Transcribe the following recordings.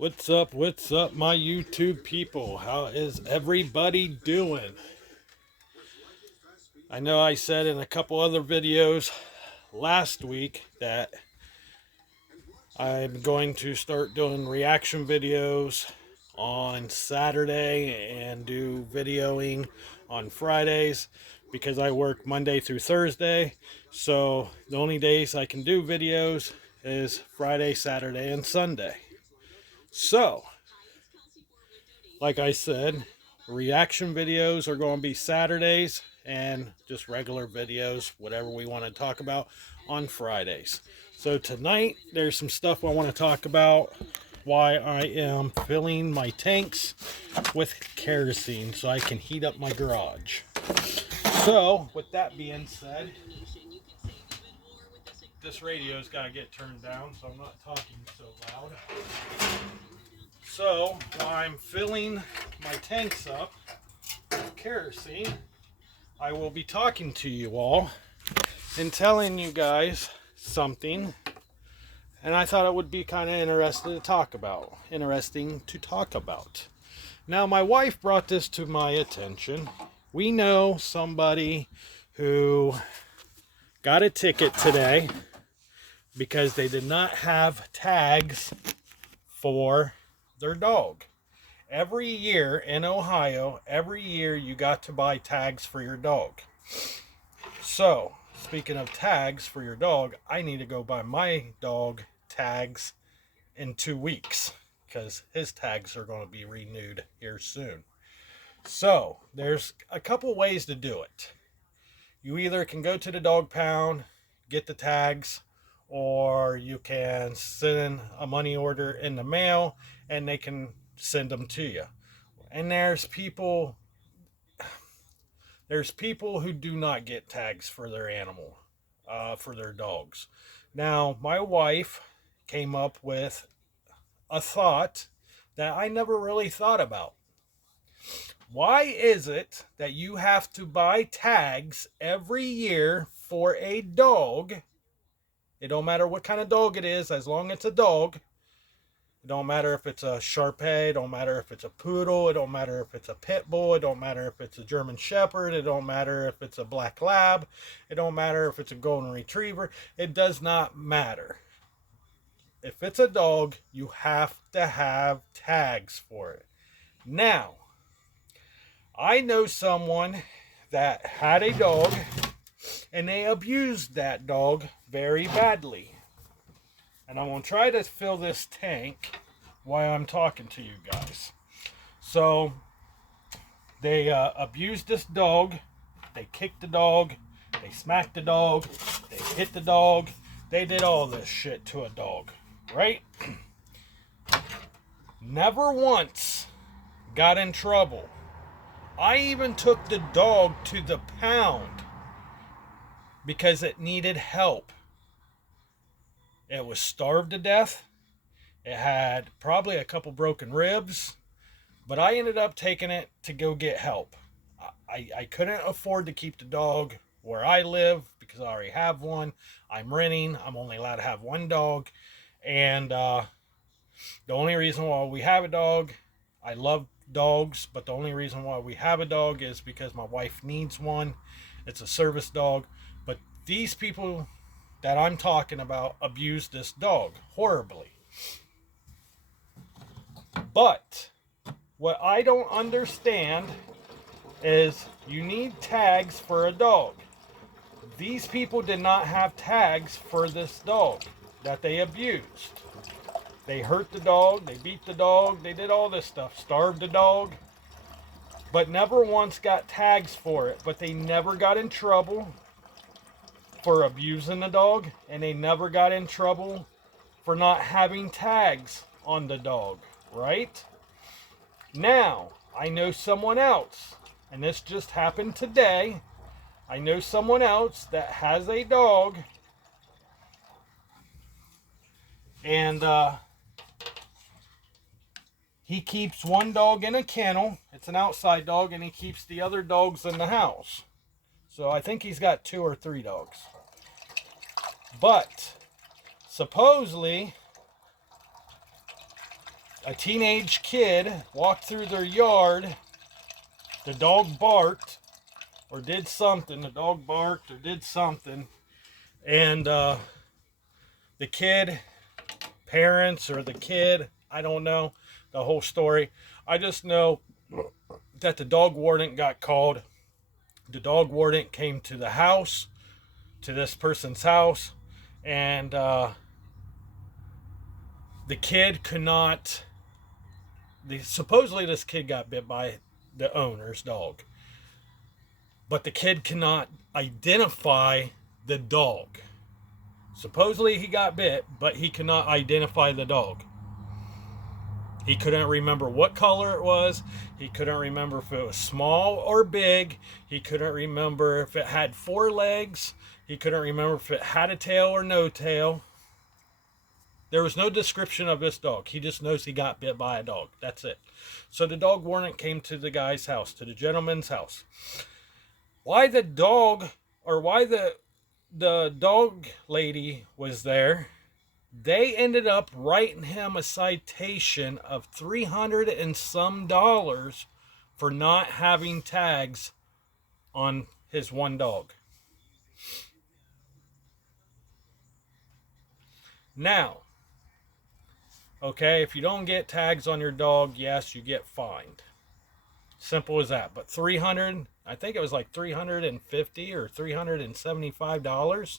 What's up, my YouTube people? How is everybody doing? I know I said in a couple other videos last week that I'm going to start doing reaction videos on Saturday and do videoing on Fridays because I work Monday through Thursday. So the only days I can do videos is Friday, Saturday, and Sunday. So, like I said, reaction videos are going to be Saturdays and just regular videos, whatever we want to talk about, on Fridays. So tonight, there's some stuff I want to talk about. Why I am filling my tanks with kerosene so I can heat up my garage. So, with that being said, this radio's got to get turned down so I'm not talking so loud. So, while I'm filling my tanks up with kerosene, I will be talking to you all and telling you guys something. And I thought it would be kind of interesting to talk about. Now, my wife brought this to my attention. We know somebody who got a ticket today because they did not have tags for their dog. Every year in Ohio, you got to buy tags for your dog. So, speaking of tags for your dog, I need to go buy my dog tags in 2 weeks because his tags are going to be renewed here soon. So, there's a couple ways to do it. You either can go to the dog pound, get the tags, or you can send a money order in the mail and they can send them to you. And there's people who do not get tags for their animal, for their dogs. Now, my wife came up with a thought that I never really thought about. Why is it that you have to buy tags every year for a dog? It don't matter what kind of dog it is, as long as it's a dog. It don't matter if it's a Shar-Pei, it don't matter if it's a poodle, it don't matter if it's a pit bull, it don't matter if it's a German Shepherd, it don't matter if it's a black lab, it don't matter if it's a golden retriever, it does not matter. If it's a dog, you have to have tags for it. Now, I know someone that had a dog and they abused that dog very badly. And I'm going to try to fill this tank while I'm talking to you guys. So, they abused this dog. They kicked the dog. They smacked the dog. They hit the dog. They did all this shit to a dog. Right? Never once got in trouble. I even took the dog to the pound because it needed help. It was starved to death. It had probably a couple broken ribs, but I ended up taking it to go get help. I couldn't afford to keep the dog where I live because I already have one. I'm renting. I'm only allowed to have one dog. And the only reason why we have a dog, I love dogs, but the only reason why we have a dog is because my wife needs one. It's a service dog. But these people that I'm talking about abused this dog horribly. But what I don't understand is you need tags for a dog. These people did not have tags for this dog that they abused. They hurt the dog, they beat the dog, they did all this stuff, starved the dog, but never once got tags for it. But they never got in trouble for abusing the dog, and they never got in trouble for not having tags on the dog, right? Now, I know someone else, and this just happened today. I know someone else that has a dog, and he keeps one dog in a kennel. It's an outside dog, and he keeps the other dogs in the house. So I think he's got 2 or 3 dogs. But supposedly a teenage kid walked through their yard. The dog barked or did something. The dog barked or did something. And the kid, parents or the kid, I don't know the whole story. I just know that the dog warden got called. The dog warden came to the house, to this person's house, and the kid could not. Supposedly, this kid got bit by the owner's dog, but the kid cannot identify the dog. Supposedly, he got bit, but he cannot identify the dog. He couldn't remember what color it was. He couldn't remember if it was small or big. He couldn't remember if it had 4 legs. He couldn't remember if it had a tail or no tail. There was no description of this dog. He just knows he got bit by a dog. That's it. So the dog warden came to the guy's house, to the gentleman's house. Why the dog, or why the dog lady was there, they ended up writing him a citation of $300 and some for not having tags on his one dog. Now, okay, if you don't get tags on your dog, yes, you get fined. Simple as that. But $300, I think it was like $350 or $375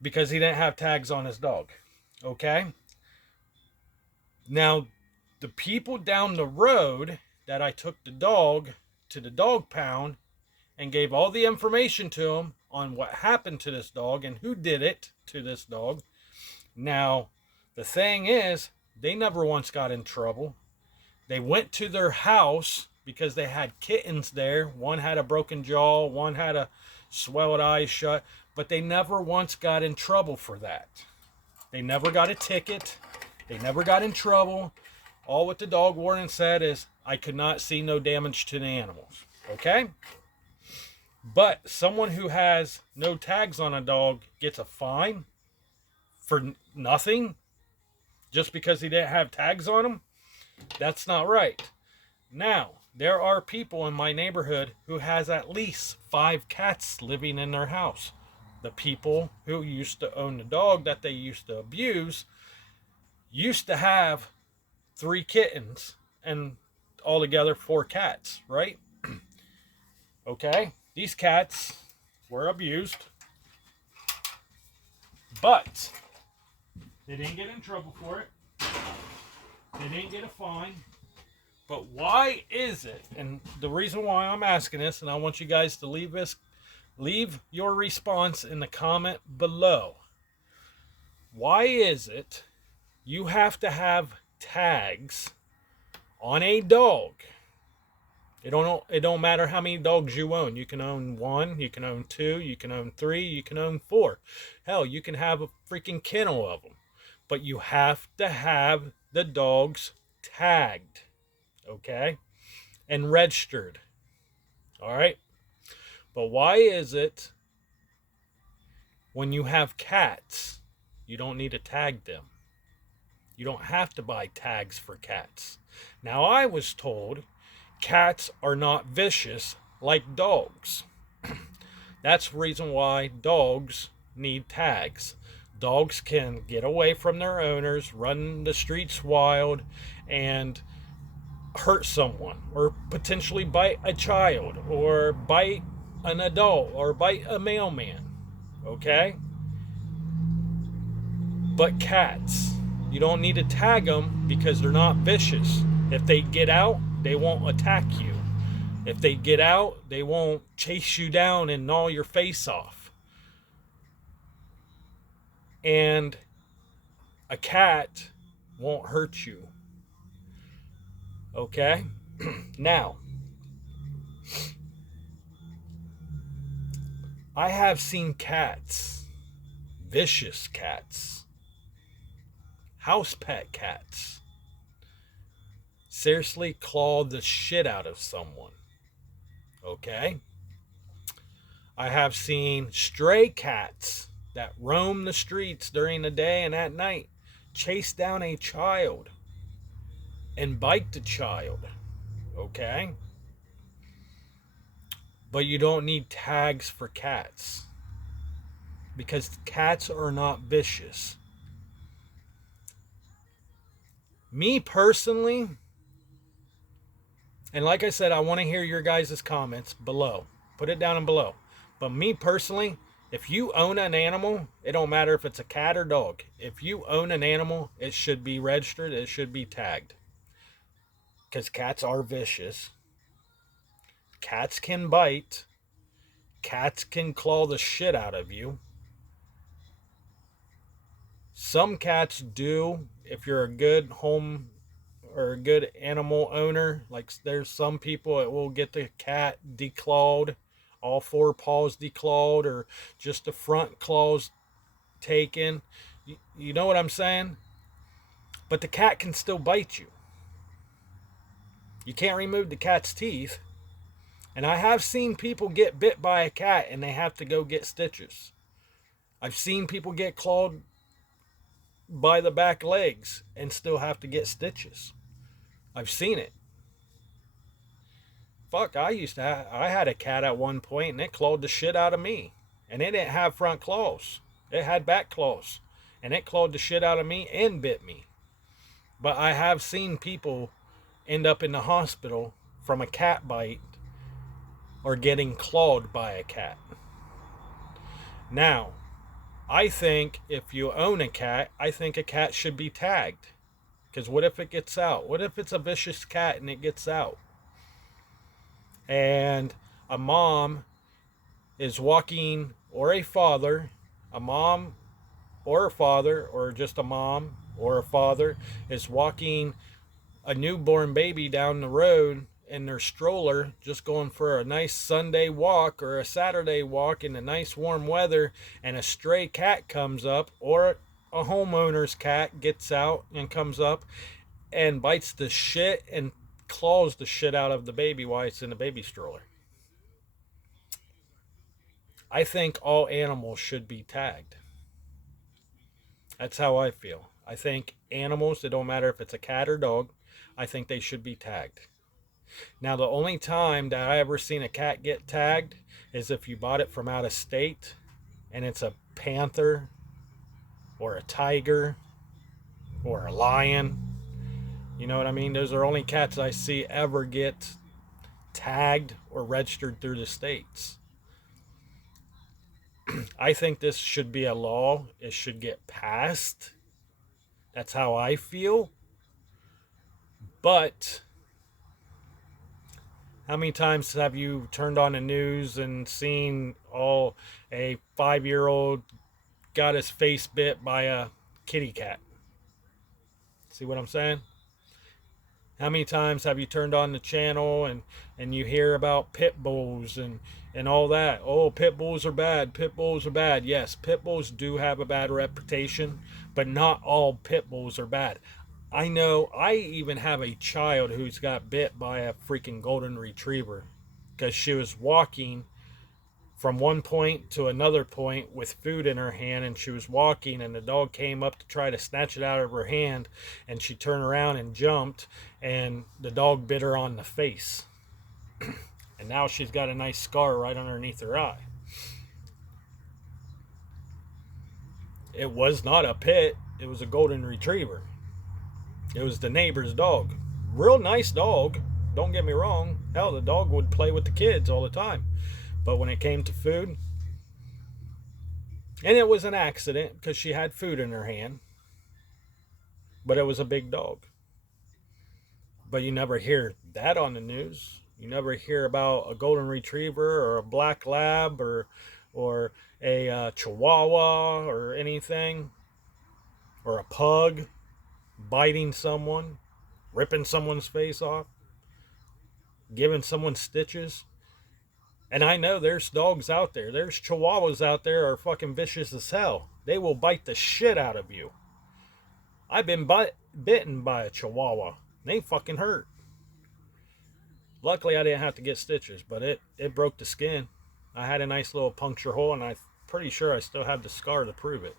because he didn't have tags on his dog. Okay? Now, the people down the road that I took the dog to the dog pound and gave all the information to them on what happened to this dog and who did it to this dog. Now, the thing is, they never once got in trouble. They went to their house because they had kittens there. One had a broken jaw, one had a swelled eye shut, but they never once got in trouble for that. They never got a ticket. They never got in trouble. All what the dog warden said is, I could not see no damage to the animals. Okay? But someone who has no tags on a dog gets a fine for nothing just because he didn't have tags on him. That's not right. Now, there are people in my neighborhood who has at least 5 cats living in their house. The people who used to own the dog that they used to abuse used to have 3 kittens and altogether 4 cats, right? Okay, these cats were abused, but they didn't get in trouble for it. They didn't get a fine. But why is it? And the reason why I'm asking this, and I want you guys to leave your response in the comment below. Why is it you have to have tags on a dog? It don't matter how many dogs you own. You can own 1, you can own 2, you can own 3, you can own 4. Hell, you can have a freaking kennel of them. But you have to have the dogs tagged, okay, and registered. All right. But why is it when you have cats, you don't need to tag them? You don't have to buy tags for cats. Now, I was told cats are not vicious like dogs. That's the reason why dogs need tags. Dogs can get away from their owners, run the streets wild, and hurt someone, or potentially bite a child, or bite an adult, or bite a mailman. Okay? But cats, you don't need to tag them because they're not vicious. If they get out, they won't attack you. If they get out, they won't chase you down and gnaw your face off. And a cat won't hurt you. Okay? Now, I have seen cats, vicious cats, house pet cats, seriously claw the shit out of someone. Okay? I have seen stray cats that roam the streets during the day and at night chase down a child and bite the child, okay? But you don't need tags for cats because cats are not vicious. Me personally, and like I said, I want to hear your guys' comments below. Put it down below. But me personally, if you own an animal, it don't matter if it's a cat or dog. If you own an animal, it should be registered. It should be tagged. Because cats are vicious. Cats can bite. Cats can claw the shit out of you. Some cats do, if you're a good home or a good animal owner. Like there's some people that will get the cat declawed, all four paws declawed, or just the front claws taken. You know what I'm saying? But the cat can still bite you. You can't remove the cat's teeth. And I have seen people get bit by a cat and they have to go get stitches. I've seen people get clawed by the back legs and still have to get stitches. I've seen it. Fuck, I had a cat at one point and it clawed the shit out of me. And it didn't have front claws. It had back claws. And it clawed the shit out of me and bit me. But I have seen people end up in the hospital from a cat bite or getting clawed by a cat. Now, I think if you own a cat, I think a cat should be tagged. Because what if it gets out? What if it's a vicious cat and it gets out? And a mom is walking, or a father, a mom or a father, or just a mom or a father, is walking a newborn baby down the road in their stroller, just going for a nice Sunday walk or a Saturday walk in the nice warm weather, and a stray cat comes up, or a homeowner's cat gets out and comes up and bites the shit and claws the shit out of the baby while it's in the baby stroller. I think all animals should be tagged. That's how I feel. I think animals, it don't matter if it's a cat or dog, I think they should be tagged. Now, the only time that I ever seen a cat get tagged is if you bought it from out of state and it's a panther or a tiger or a lion. You know what I mean? Those are only cats I see ever get tagged or registered through the states. I think this should be a law. It should get passed. That's how I feel. But how many times have you turned on the news and seen a 5-year-old got his face bit by a kitty cat? See what I'm saying? How many times have you turned on the channel and you hear about pit bulls and all that? Oh, pit bulls are bad. Pit bulls are bad. Yes, pit bulls do have a bad reputation, but not all pit bulls are bad. I know I even have a child who's got bit by a freaking golden retriever because she was walking from one point to another point with food in her hand, and she was walking and the dog came up to try to snatch it out of her hand, and she turned around and jumped and the dog bit her on the face. And now she's got a nice scar right underneath her eye. It was not a pit, it was a golden retriever. It was the neighbor's dog. Real nice dog, don't get me wrong. Hell, the dog would play with the kids all the time. But when it came to food, and it was an accident because she had food in her hand, but it was a big dog. But you never hear that on the news. You never hear about a golden retriever or a black lab or a chihuahua or anything, or a pug biting someone, ripping someone's face off, giving someone stitches. And I know there's dogs out there. There's chihuahuas out there are fucking vicious as hell. They will bite the shit out of you. I've been bitten by a chihuahua. They fucking hurt. Luckily, I didn't have to get stitches, but it broke the skin. I had a nice little puncture hole, and I'm pretty sure I still have the scar to prove it.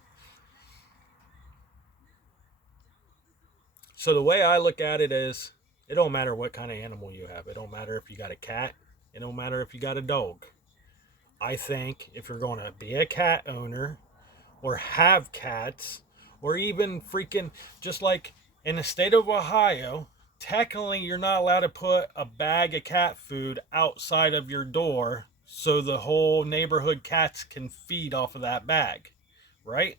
So the way I look at it is, it don't matter what kind of animal you have. It don't matter if you got a cat. It don't matter if you got a dog. I think if you're going to be a cat owner or have cats, or even freaking, just like in the state of Ohio, technically you're not allowed to put a bag of cat food outside of your door so the whole neighborhood cats can feed off of that bag, right?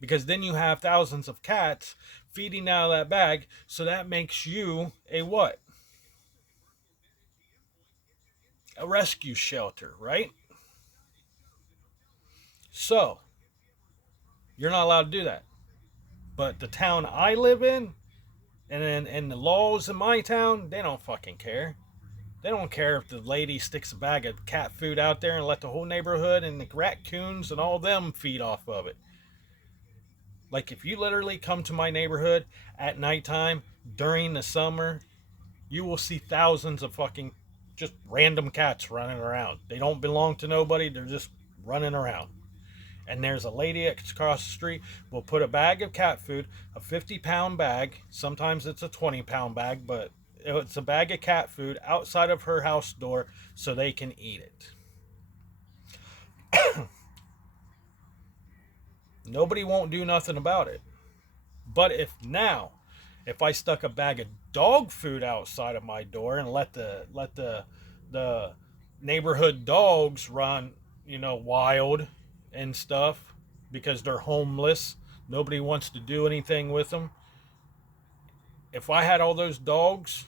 Because then you have thousands of cats feeding out of that bag, so that makes you a what? A rescue shelter, right? So you're not allowed to do that. But the town I live in, and the laws in my town, they don't fucking care. They don't care if the lady sticks a bag of cat food out there and let the whole neighborhood and the raccoons and all them feed off of it. Like, if you literally come to my neighborhood at nighttime during the summer, you will see thousands of fucking just random cats running around. They don't belong to nobody, they're just running around. And there's a lady across the street will put a bag of cat food, a 50-pound bag, sometimes it's a 20-pound bag, but it's a bag of cat food outside of her house door so they can eat it. Nobody won't do nothing about it. But if I stuck a bag of dog food outside of my door and let the neighborhood dogs run, wild and stuff because they're homeless, nobody wants to do anything with them. If I had all those dogs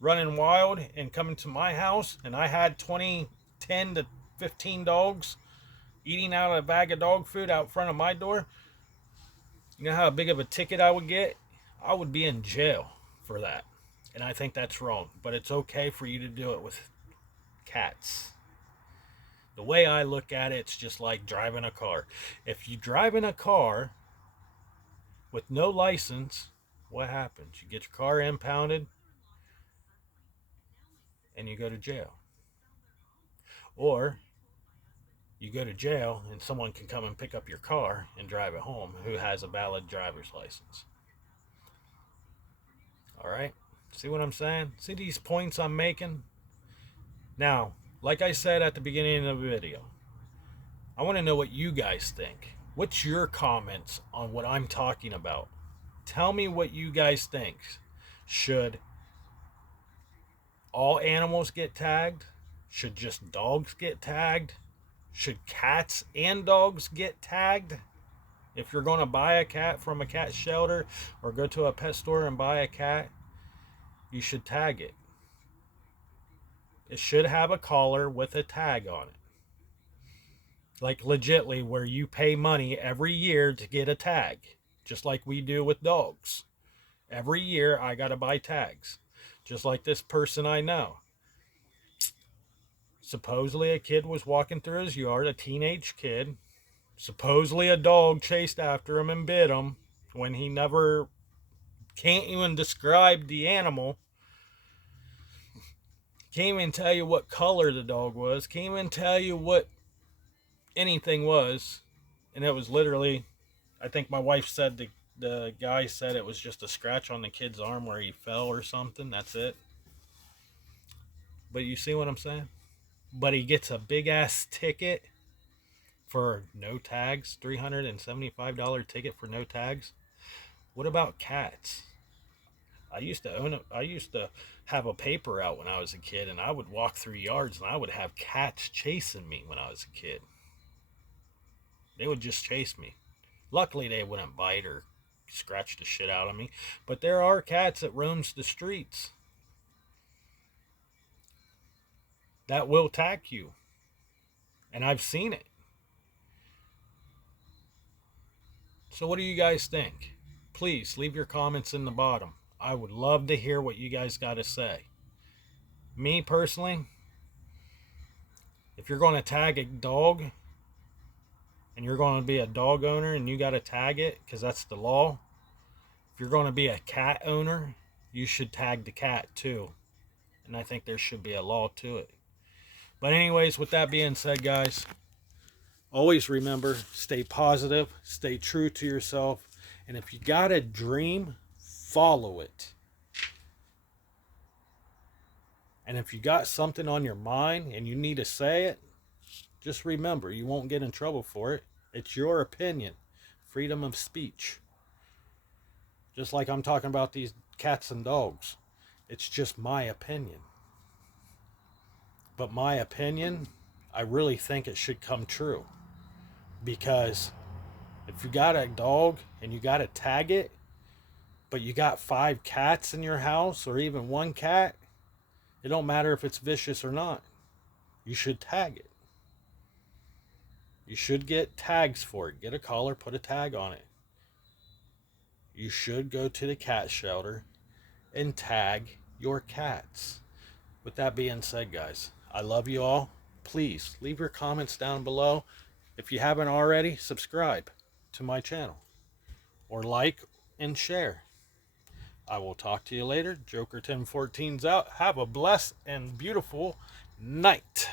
running wild and coming to my house and I had 10 to 15 dogs eating out of a bag of dog food out front of my door, you know how big of a ticket I would get? I would be in jail for that. And I think that's wrong. But it's okay for you to do it with cats. The way I look at it, it's just like driving a car. If you drive in a car with no license, what happens? You get your car impounded and you go to jail. Or you go to jail and someone can come and pick up your car and drive it home who has a valid driver's license. All right? See what I'm saying? See these points I'm making? Now, like I said at the beginning of the video, I want to know what you guys think. What's your comments on what I'm talking about? Tell me what you guys think. Should all animals get tagged? Should just dogs get tagged? Should cats and dogs get tagged? If you're going to buy a cat from a cat shelter or go to a pet store and buy a cat, you should tag it. It should have a collar with a tag on it. Like legitly where you pay money every year to get a tag. Just like we do with dogs. Every year I got to buy tags. Just like this person I know. Supposedly a kid was walking through his yard, a teenage kid. Supposedly a dog chased after him and bit him when he never can't even describe the animal. Can't even tell you what color the dog was. Can't even tell you what anything was. And it was literally, I think my wife said the guy said it was just a scratch on the kid's arm where he fell or something. That's it. But you see what I'm saying? But he gets a big ass ticket for no tags, $375 ticket for no tags. What about cats? I used to have a paper out when I was a kid, and I would walk through yards and I would have cats chasing me when I was a kid. They would just chase me. Luckily they wouldn't bite or scratch the shit out of me, but there are cats that roams the streets that will attack you. And I've seen it. So what do you guys think? Please leave your comments in the bottom. I would love to hear what you guys got to say. Me personally, if you're going to tag a dog and you're going to be a dog owner and you got to tag it because that's the law, if you're going to be a cat owner, you should tag the cat too. And I think there should be a law to it. But anyways, with that being said, guys, always remember, stay positive, stay true to yourself. And if you got a dream, follow it. And if you got something on your mind and you need to say it, just remember, you won't get in trouble for it. It's your opinion. Freedom of speech. Just like I'm talking about these cats and dogs. It's just my opinion. But my opinion, I really think it should come true. Because if you got a dog and you got to tag it, but you got 5 cats in your house or even 1 cat, it don't matter if it's vicious or not. You should tag it. You should get tags for it. Get a collar, put a tag on it. You should go to the cat shelter and tag your cats. With that being said, guys, I love you all. Please leave your comments down below. If you haven't already, subscribe to my channel or like and share. I will talk to you later. Joker 1014's out. Have a blessed and beautiful night.